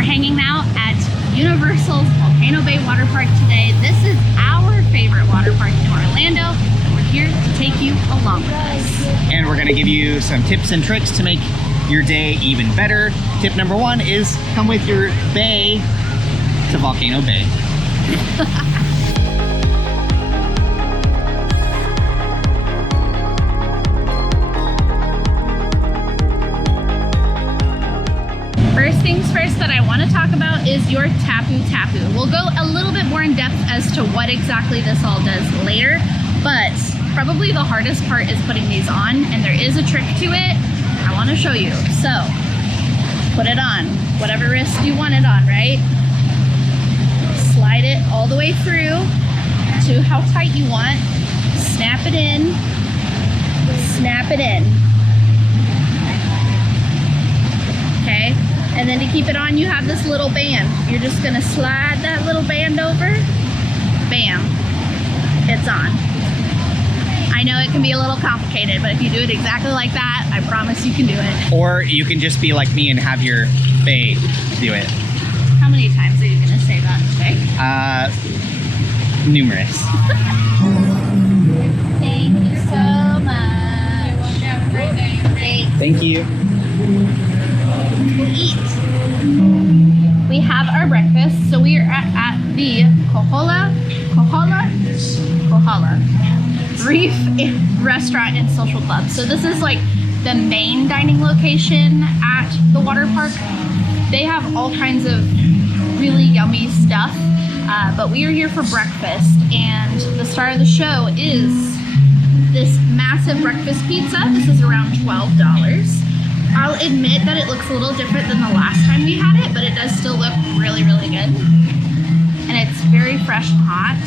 We're hanging out at Universal's Volcano Bay Water Park today. This is our favorite water park in Orlando, and we're here to take you along with us. And we're gonna give you some tips and tricks to make your day even better. Tip number one is come with your bae to Volcano Bay. First things first that I want to talk about is your Tapu Tapu. We'll go a little bit more in depth as to what exactly this all does later, but probably the hardest part is putting these on, and there is a trick to it. I want to show you. So, put it on, whatever wrist you want it on, right? Slide it all the way through to how tight you want. Snap it in, snap it in. Okay, and then to keep it on, you have this little band. You're just gonna slide that little band over, bam, it's on. I know it can be a little complicated, but if you do it exactly like that, I promise you can do it. Or you can just be like me and have your bae do it. How many times are you gonna say that today? Numerous. Thank you so much. Have a great day. Thank you. Eat. We have our breakfast, so we are at the Kohola Reef restaurant and social club. So this is like the main dining location at the water park. They have all kinds of really yummy stuff, but we are here for breakfast, and the star of the show is this massive breakfast pizza. This is around $12. I'll admit that it looks a little different than the last time we had it, but it does still look really, really good. And it's very fresh and hot.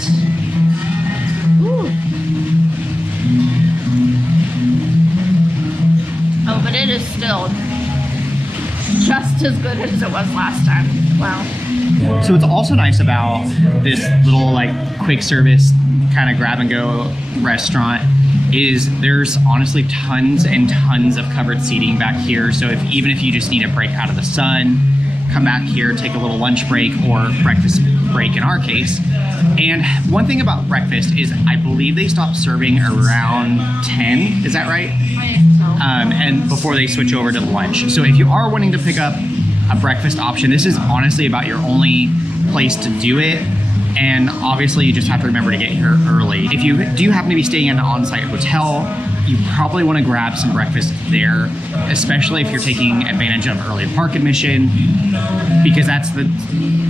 Ooh. Oh, but it is still just as good as it was last time. Wow. So what's also nice about this little like quick service kind of grab and go restaurant is there's honestly tons and tons of covered seating back here. So even if you just need a break out of the sun, come back here, take a little lunch break or breakfast break in our case. And one thing about breakfast is I believe they stop serving around 10, is that right? I think so. And before they switch over to lunch. So if you are wanting to pick up a breakfast option, this is honestly about your only place to do it. And obviously you just have to remember to get here early. If you do happen to be staying in an on-site hotel, you probably want to grab some breakfast there, especially if you're taking advantage of early park admission, because that's the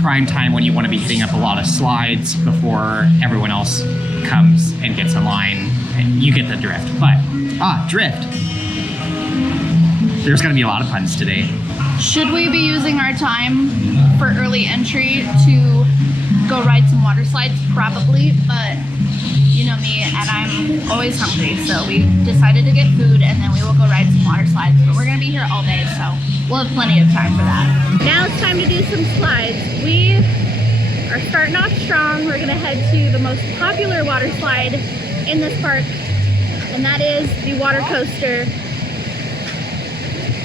prime time when you want to be hitting up a lot of slides before everyone else comes and gets in line. And you get the drift. But, drift. There's going to be a lot of puns today. Should we be using our time for early entry to go ride some water slides? Probably, but you know me, and I'm always hungry, so we decided to get food and then we will go ride some water slides. But we're gonna be here all day, so we'll have plenty of time for that. Now it's time to do some slides. We are starting off strong. We're gonna head to the most popular water slide in this park, and that is the water coaster,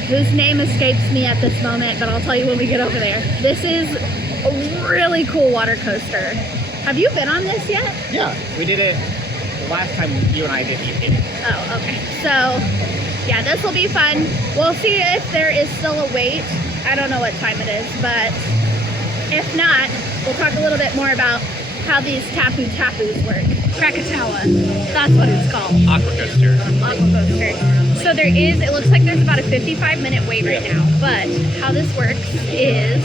whose name escapes me at this moment, but I'll tell you when we get over there. This is a really cool water coaster. Have you been on this yet? Yeah, we did it the last time you and I did it. Oh, okay. So, yeah, this will be fun. We'll see if there is still a wait. I don't know what time it is, but if not, we'll talk a little bit more about how these Tapu Tapus work. Krakatau, that's what it's called. Aqua coaster. Aqua coaster. So there is, it looks like there's about a 55-minute wait right now, but how this works is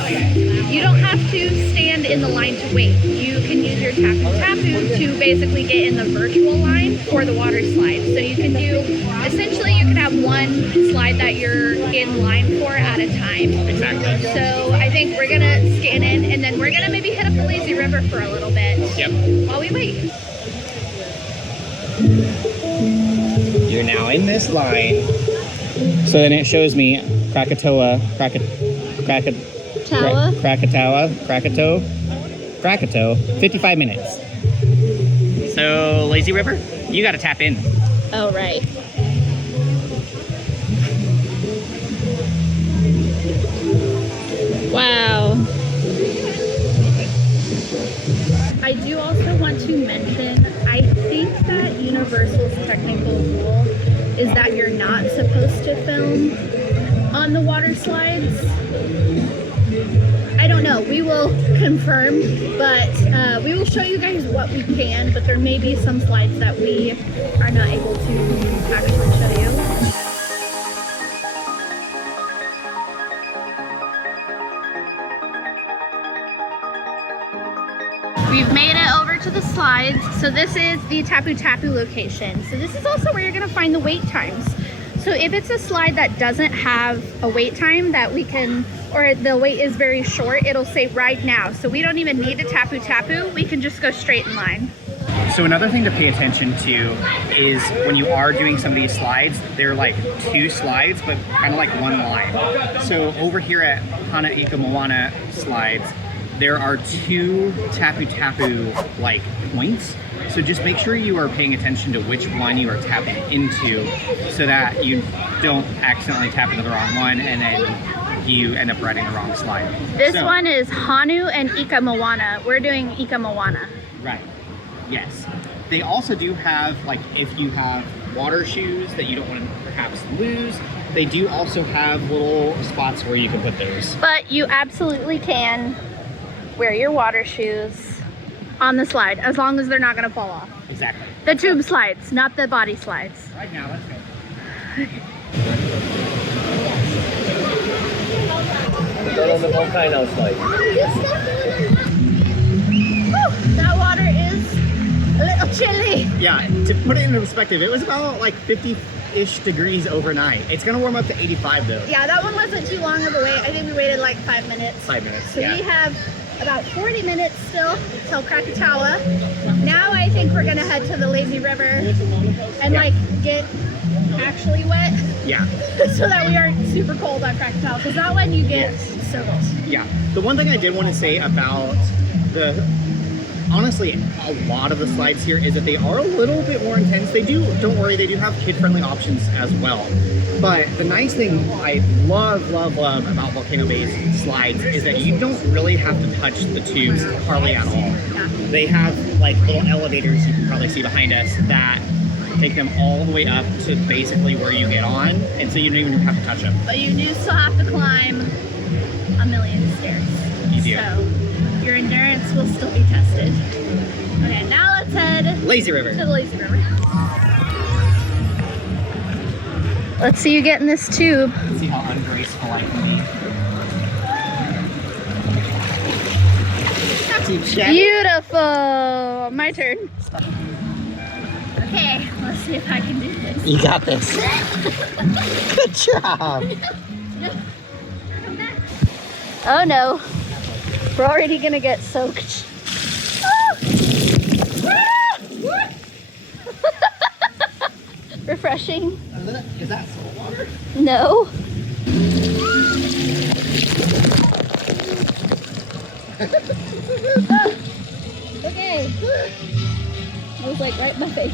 you don't have to stand in the line to wait. You can use your Tapu Tapu to basically get in the virtual line for the water slide. So you can do, essentially you can have one slide that you're in line for at a time. Exactly. So I think we're gonna scan in and then we're gonna maybe hit up the lazy river for a little bit. Yep. While we wait. You're now in this line. So then it shows me Krakatoa, Krakatau, 55 minutes. So lazy river, you gotta tap in. Oh, right. Wow. I do also want to mention, I think that Universal's technical rule is that you're not supposed to film on the water slides. I don't know, we will confirm, but we will show you guys what we can, but there may be some slides that we are not able to actually show you. We've made it over to the slides. So this is the Tapu Tapu location. So this is also where you're gonna find the wait times. So if it's a slide that doesn't have a wait time that we can, or the wait is very short, it'll say ride now. So we don't even need to Tapu Tapu, we can just go straight in line. So another thing to pay attention to is when you are doing some of these slides, they're like 2 slides, but kind of like 1 line. So over here at Hana Ika Moana slides, there are 2 Tapu Tapu like points. So just make sure you are paying attention to which one you are tapping into so that you don't accidentally tap into the wrong one and then you end up riding the wrong slide. This one is Honu and Ika Moana. We're doing Ika Moana. Right, yes. They also do have, like, if you have water shoes that you don't want to perhaps lose, they do also have little spots where you can put those. But you absolutely can wear your water shoes on the slide, as long as they're not gonna fall off. Exactly. The tube slides, not the body slides. Right now, let's go. Go on the volcano slide. That water is a little chilly. Yeah, to put it into perspective, it was about like 50-ish degrees overnight. It's gonna warm up to 85 though. Yeah, that one wasn't too long of a wait. I think we waited like 5 minutes. 5 minutes, So yeah. we have about 40 minutes still till Krakatau. Now I think we're gonna head to the lazy river and like get actually wet. Yeah. So that we aren't super cold on Krakatau, because that one you get soaked. Yeah. The one thing I did want to say about honestly, a lot of the slides here is that they are a little bit more intense. Don't worry, they do have kid-friendly options as well. But the nice thing I love about Volcano Bay's slides is that you don't really have to touch the tubes hardly at all. Yeah. They have like little elevators you can probably see behind us that take them all the way up to basically where you get on, and so you don't even have to touch them. But you do still have to climb a million stairs. You do. So your endurance will still be tested. Okay, now let's head Lazy River. to the lazy river. Let's see you get in this tube. Let's see how ungraceful I can be. Beautiful. My turn. Okay, let's see if I can do this. You got this. Good job. Oh no, we're already gonna get soaked. Refreshing. Is that salt water? No. Okay. I was like right in my face.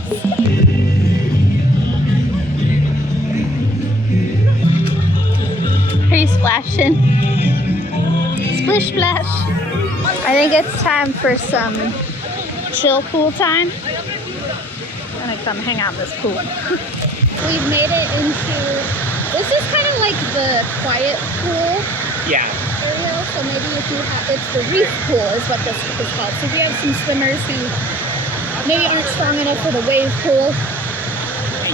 Are you splashing? Splish splash. I think it's time for some chill pool time. I'm gonna come hang out in this pool. We've made it into, this is kind of like the quiet pool Yeah. area. So maybe if you have, it's the Reef pool is what this is called. So if you have some swimmers who maybe aren't strong enough for the wave pool.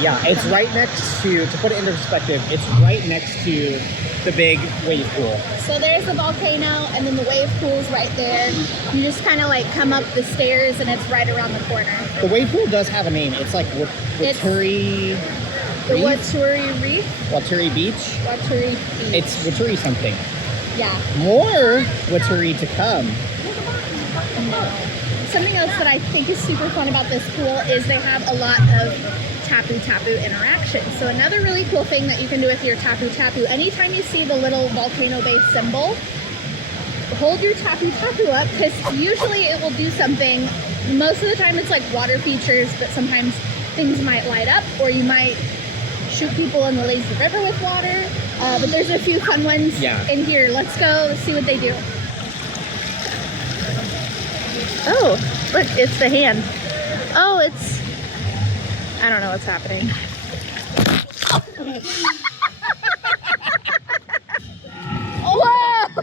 Yeah, it's right next to put it into perspective, it's right next to the big wave pool. So there's the volcano and then the wave pool's right there. You just kind of like come up the stairs and it's right around the corner. The wave pool does have a name. It's like Waturi The Reef? Waturi Reef? Waturi Beach? Waturi Beach. It's Waturi something. Yeah. More Waturi to come. Something else that I think is super fun about this pool is they have a lot of Tapu Tapu interactions. So another really cool thing that you can do with your Tapu Tapu, anytime you see the little Volcano Bay symbol, hold your Tapu Tapu up, because usually it will do something. Most of the time it's like water features, but sometimes things might light up, or you might shoot people in the lazy river with water, But there's a few fun ones in here. Let's go see what they do. Oh, look, it's the hand. Oh, it's... I don't know what's happening. Whoa!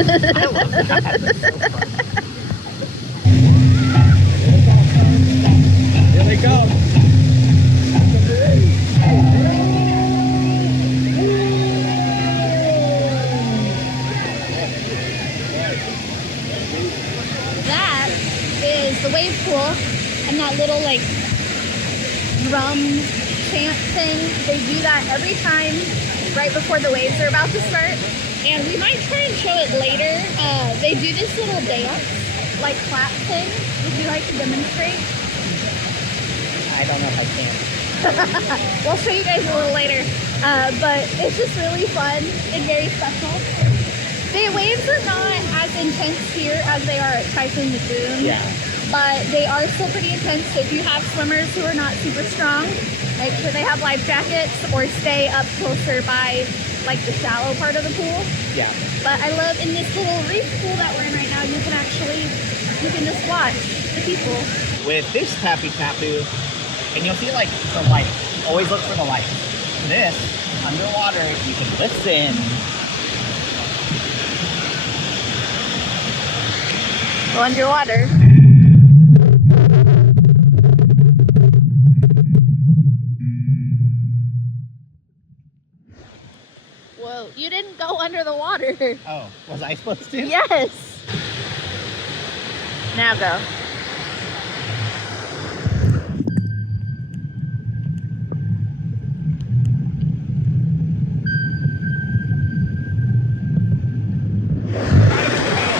I love that. That's so fun. Here they go. That is the wave pool, and that little like drum chant thing. They do that every time right before the waves are about to start. And we might try and show it later. They do this little dance, like clap thing. Would you like to demonstrate? I don't know if I can. We'll show you guys a little later. But it's just really fun and very special. The waves are not as intense here as they are at Typhoon Lagoon. Yeah. But they are still pretty intense. So if you have swimmers who are not super strong, make sure they have life jackets or stay up closer by like the shallow part of the pool. Yeah. But I love in this little reef pool that we're in right now, you can just watch the people. With this Tapu Tapu, and you'll see like the light. Always look for the light. This, underwater, you can listen. Go underwater. Whoa, you didn't go under the water. Oh, was I supposed to? Yes. Now go.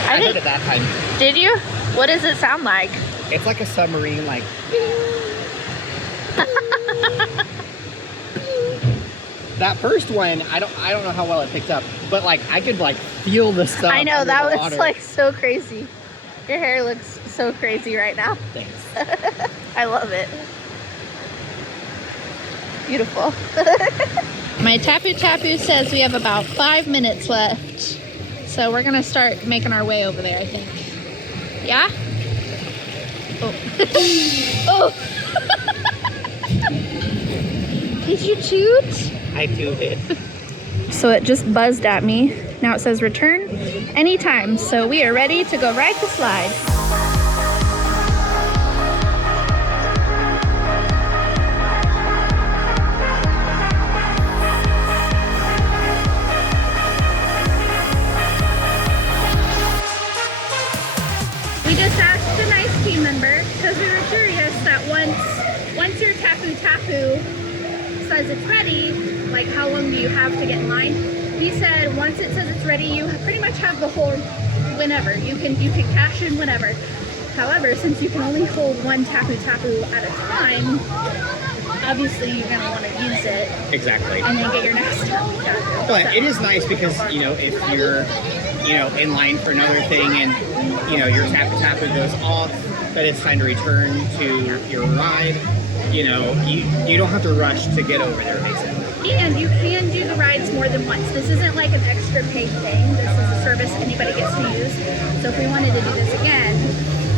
I heard it that time. Did you? What does it sound like? It's like a submarine, like. That first one, I don't know how well it picked up, but like I could like feel the stuff. I know, under that the was water. like so crazy. Your hair looks so crazy right now. Thanks. I love it. Beautiful. My Tapu Tapu says we have about 5 minutes left. So we're gonna start making our way over there, I think. Yeah? Oh. Oh! Did you toot? I do it. So it just buzzed at me. Now it says return anytime. So we are ready to go ride the slide. We just asked a nice team member because we were curious that once your Tapu Tapu says it's ready, like how long do you have to get in line? He said once it says it's ready, you pretty much have the whole whenever. You can cash in whenever. However, since you can only hold one Tapu Tapu at a time, obviously you're gonna want to use it Exactly. and then get your next Tapu Tapu. But So- it is nice because, you know, if you're, you know, in line for another thing and, you know, your Tapu Tapu goes off, but it's time to return to your ride, you know, you don't have to rush to get over there, basically. And you can do the rides more than once. This isn't like an extra paid thing. This is a service anybody gets to use. So if we wanted to do this again,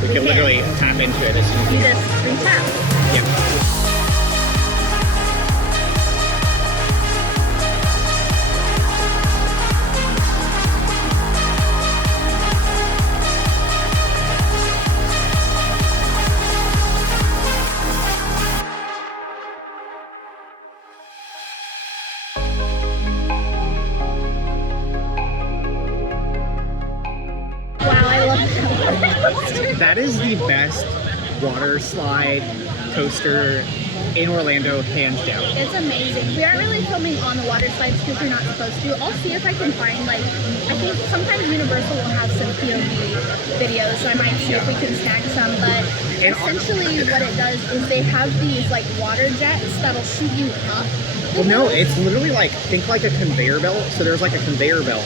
We can literally tap into it as soon as do we this 3 taps. Yeah. Wow, I love that. That is the best water slide coaster in Orlando, hands down. It's amazing. We aren't really filming on the water slides because we're not supposed to. I'll see if I can find, like, I think sometimes Universal will have some POV videos, so I might see if we can snag some, but And essentially what it does is they have these, like, water jets that'll shoot you up. Well, no, it's literally like, think like a conveyor belt. So there's like a conveyor belt,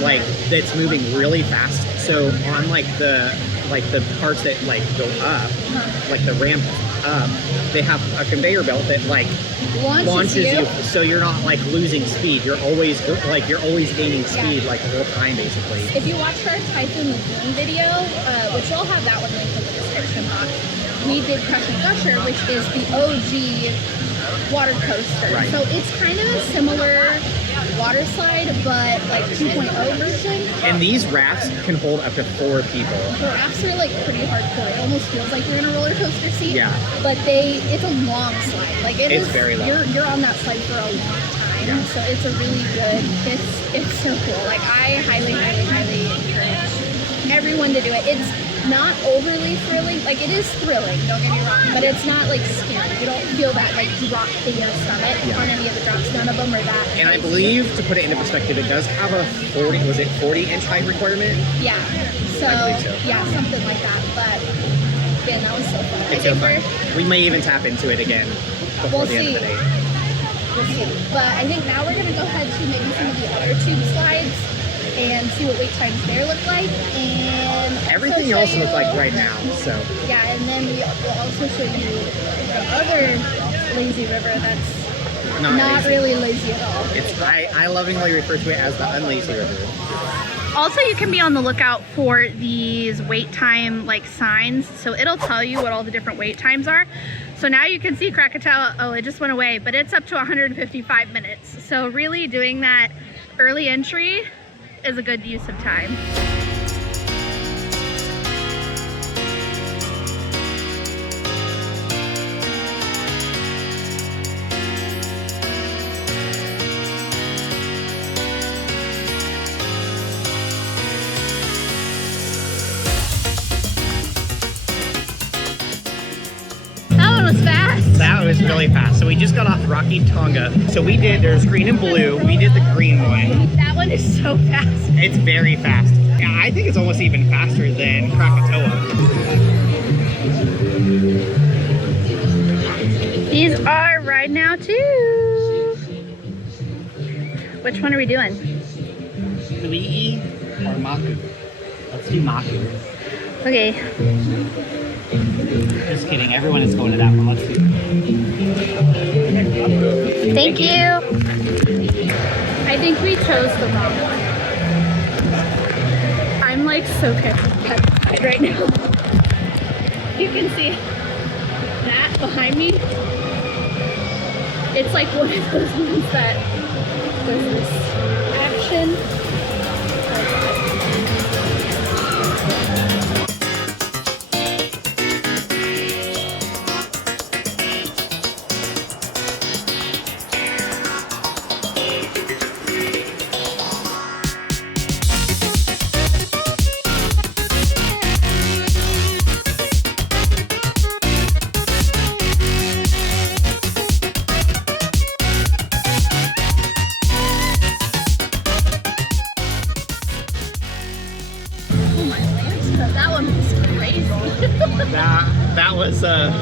like, that's moving really fast. So on like the like the parts that like go up, like the ramp up, they have a conveyor belt that like launches you, so you're not like losing speed. You're always gaining speed like the whole time basically. If you watched our Typhoon Lagoon video, which I'll have that one linked in the description box, we did Crush and Gusher, which is the OG water coaster. Right. So it's kind of a similar water slide, but like 2.0 version. And these rafts can hold up to 4 people. The rafts are like pretty hardcore. It almost feels like you're in a roller coaster seat. Yeah. But it's a long slide. Like it's very long. You're on that slide for a long time. Yeah. So it's a really good. It's so cool. Like I highly encourage everyone to do it. It's not overly thrilling. Like it is thrilling, don't get me wrong, but it's not like scary. You don't feel that like drop in your stomach on any of the drops. None of them are that. And I believe, to put it into perspective, it does have a 40-inch height requirement? Yeah. So, I believe so. yeah, something like that. But man, that was so fun. It's so fun. We may even tap into it again before the end of the day. We'll see. But I think now we're gonna go ahead to maybe some of the other tube slides and see what wait times there look like, and Everything else looks like right now, so. Yeah, and then we will also show you the other lazy river that's not really lazy at all. I lovingly refer to it as the unlazy river. Also, you can be on the lookout for these wait time like signs, so it'll tell you what all the different wait times are. So now you can see Krakatau, oh, it just went away, but it's up to 155 minutes. So really doing that early entry is a good use of time. That was really fast. So we just got off Raki, Tonga. So there's green and blue. We did the green one. That one is so fast. It's very fast. Yeah, I think it's almost even faster than Krakatau. These are right now too. Which one are we doing? Puihi or Maku? Let's do Maku. Okay. Just kidding. Everyone is going to that one. Let's do it. Thank you. I think we chose the wrong one. I'm like so petrified right now. You can see that behind me. It's like one of those ones that does this action.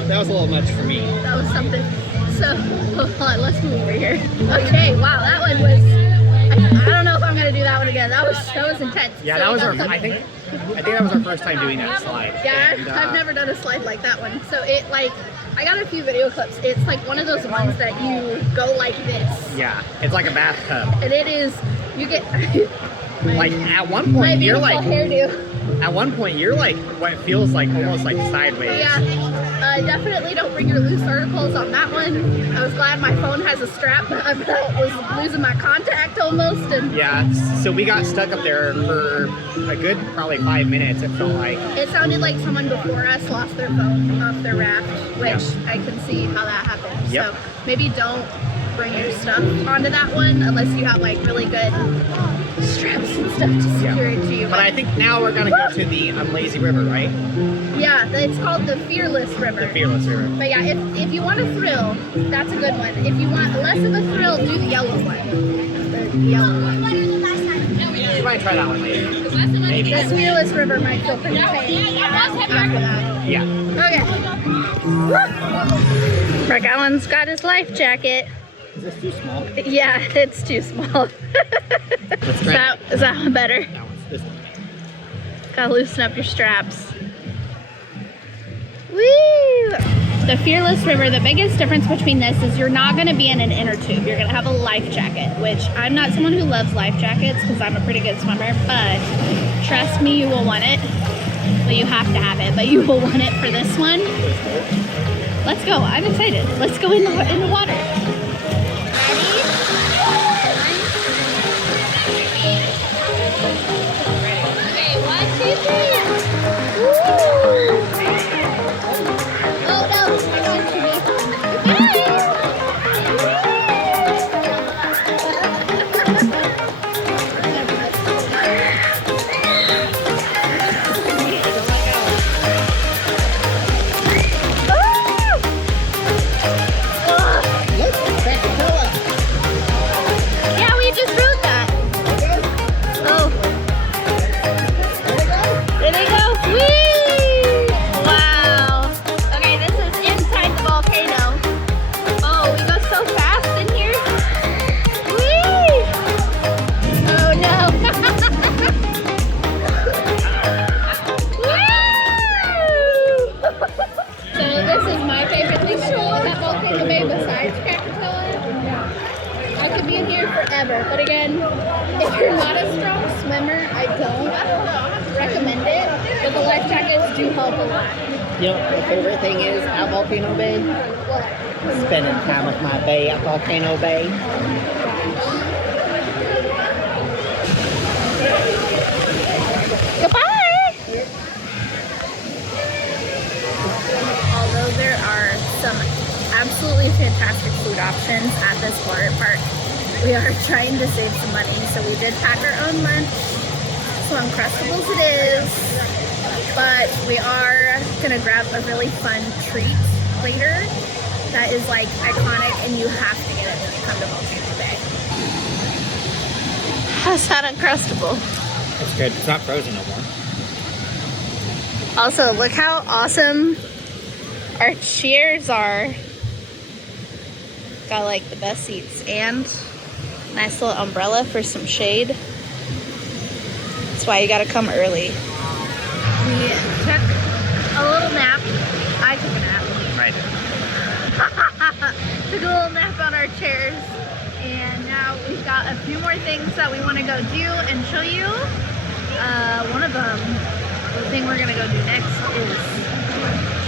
That was a little much for me. That was something. So, hold on, let's move over here. Okay, wow, that one was, I don't know if I'm gonna do that one again. That was intense. Yeah, So that was I think that was our first time doing that slide. Yeah, and, I've never done a slide like that one. So it like, I got a few video clips. It's like one of those ones that you go like this. Yeah, it's like a bathtub. And it is, you get, like at one point you're like, hairdo. At one point you're like what feels like almost like sideways. Yeah, definitely don't bring your loose articles on that one. I was glad my phone has a strap. I was losing my contact almost. And yeah, so we got stuck up there for a good probably 5 minutes, it felt like. It sounded like someone before us lost their phone off their raft, which I can see how that happens. Yep. So maybe don't bring your stuff onto that one unless you have like really good straps and stuff to secure it to you. But I think now we're gonna go to the Unlazy River, right? Yeah, it's called the Fearless River. The Fearless River. But yeah, if you want a thrill, that's a good one. If you want less of a thrill, do the yellow one. The yellow one. You might try that one later. Maybe. This Fearless River might feel pretty tame after that. Yeah. Okay. Rick Allen's got his life jacket. Is this too small? Yeah, it's too small. Let's try Is that one better? that one's this one. Gotta loosen up your straps. Woo! The Fearless River, the biggest difference between this is you're not going to be in an inner tube. You're going to have a life jacket, which I'm not someone who loves life jackets because I'm a pretty good swimmer, but trust me, you will want it. Well, you have to have it, but you will want it for this one. Let's go. I'm excited. Let's go in the water. Okay, 1, 2, 3. Oh no, I got to me. Yeah, we just rode that. Oh. There they go. Whee! Wow. Okay, this is inside the volcano. Oh, we go so fast in here. Whee! Oh no. Woo! So this is my favorite thing to show at Volcano Bay besides Krakatau. I could be in here forever, but again, if you're not a strong swimmer, I don't recommend it, but the life jackets do help a lot. You know what my favorite thing is at Volcano Bay? What? Spending time with my bae at Volcano Bay. Goodbye! Although there are some absolutely fantastic food options at this water park, we are trying to save some money, so we did pack our own lunch. So Uncrustables it is, but we are gonna grab a really fun treat later that is like iconic and you have to get it when you come to Volcano Bay. How's that Uncrustable? It's good. It's not frozen no more. Also, look how awesome our chairs are. Got like the best seats and nice little umbrella for some shade. That's why you gotta come early. We took a little nap. I took a nap. Right. Took a little nap on our chairs. And now we've got a few more things that we want to go do and show you. One of them, the thing we're gonna go do next is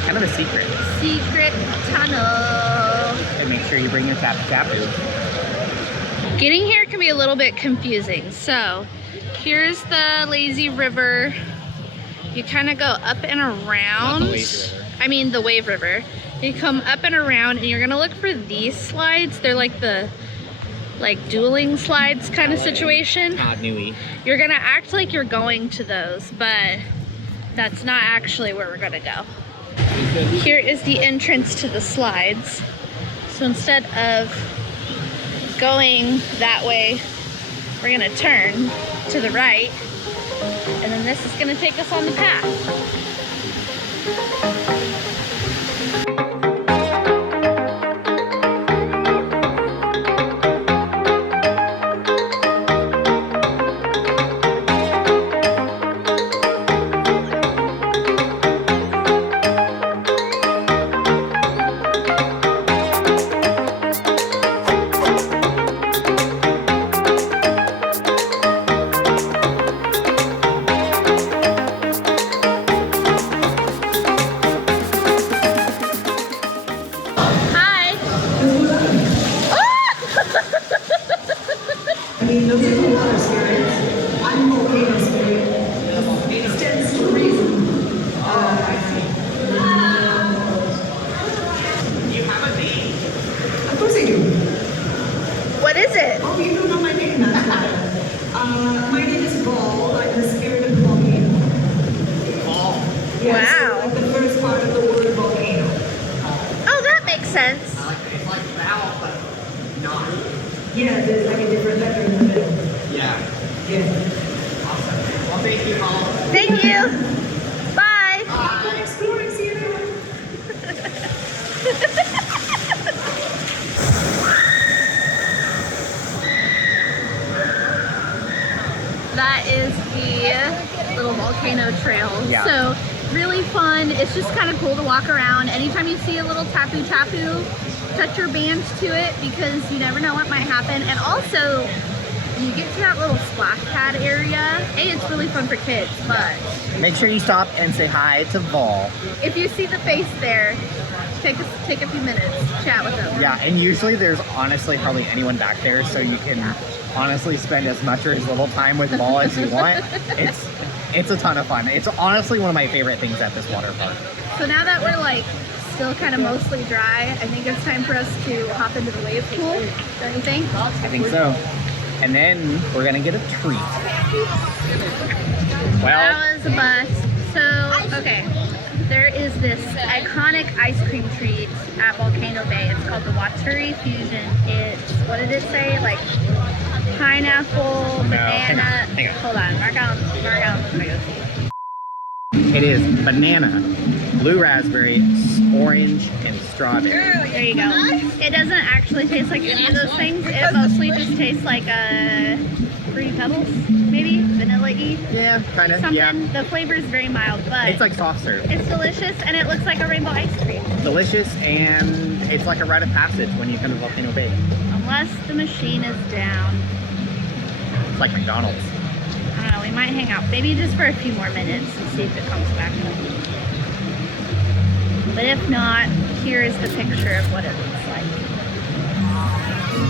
Kind of a secret. secret tunnel. And make sure you bring your Tapu Tapu. Getting here can be a little bit confusing. So here's the lazy river. You kind of go up and around. Not the lazy river. I mean the wave river. You come up and around and you're gonna look for these slides. They're like the dueling slides kind of situation. Nui. You're gonna act like you're going to those, but that's not actually where we're gonna go. Here is the entrance to the slides. So instead of going that way, we're gonna turn to the right, and then this is gonna take us on the path. I mean, those are the water spirits. I'm a volcano spirit. It stands to reason. You have a name? Of course I do. What is it? Oh, you don't know my name, that's why. My name is Ball. I'm the spirit of the volcano. Ball. Yes, Wow. like the first part of the word volcano. Oh, that makes sense. It's like valve, but not. Yeah, there's like a different letter in the middle. Yeah. Yeah. Awesome. Well, thank you, Paul. Thank you. Bye. Have fun exploring, see you later. That is the little volcano trail. Yeah. So really fun. It's just kind of cool to walk around. Anytime you see a little Tapu Tapu, touch your bands to it because you never know what might happen. And also, when you get to that little splash pad area, it's really fun for kids, but Make sure you stop and say hi to Vol. if you see the face there, take a few minutes, chat with them. Yeah, and usually there's honestly hardly anyone back there, so you can honestly spend as much or as little time with Vol as you want. It's a ton of fun. It's honestly one of my favorite things at this water park. So now that we're like still kind of mostly dry, I think it's time for us to hop into the wave pool, don't you think? I think so. And then we're gonna get a treat. Well, That was a bust. So, okay, there is this iconic ice cream treat at Volcano Bay. It's called the Waturi Fusion. It's, what did it say? Like pineapple, banana. hang on. Hold on, mark out my go-to. it is banana, blue raspberry, orange, and strawberry. There you go. It doesn't actually taste like any of those things. It mostly just tastes like Fruity Pebbles, maybe vanilla-y. Yeah, kind of. Something. Yeah. The flavor is very mild, but It's like soft serve. it's delicious and it looks like a rainbow ice cream. Delicious, and it's like a rite of passage when you come to Volcano Bay. Unless the machine is down. It's like McDonald's. I don't know, we might hang out maybe just for a few more minutes and see if it comes back up. But if not, here is the picture of what it looks like.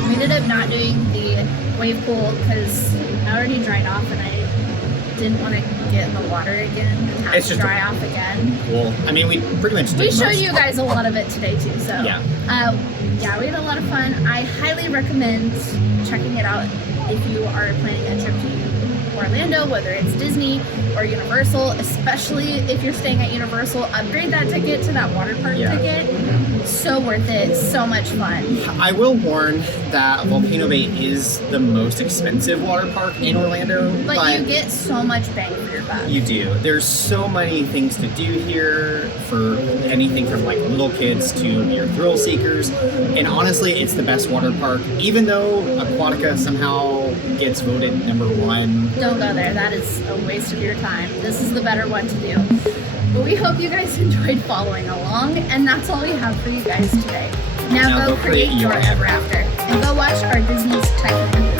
We ended up not doing the wave pool because I already dried off and I didn't want to get in the water again and have It's to just dry off again. Well, I mean, we pretty much did We showed most. you guys a lot of it today too, so Yeah. yeah, we had a lot of fun. I highly recommend checking it out if you are planning a trip to Orlando, whether it's Disney or Universal, especially if you're staying at Universal. Upgrade that ticket to that water park Yeah. ticket. So worth it, so much fun. I will warn that Volcano Bay is the most expensive water park in Orlando, But you get so much bang for your buck. You do. There's so many things to do here for anything from like little kids to your thrill seekers. And honestly, it's the best water park. Even though Aquatica somehow gets voted #1. Don't go there. That is a waste of your time. This is the better one to do. But we hope you guys enjoyed following along, and that's all we have for you guys today. Now go create your ever after, and go watch our Disney's Typhoon.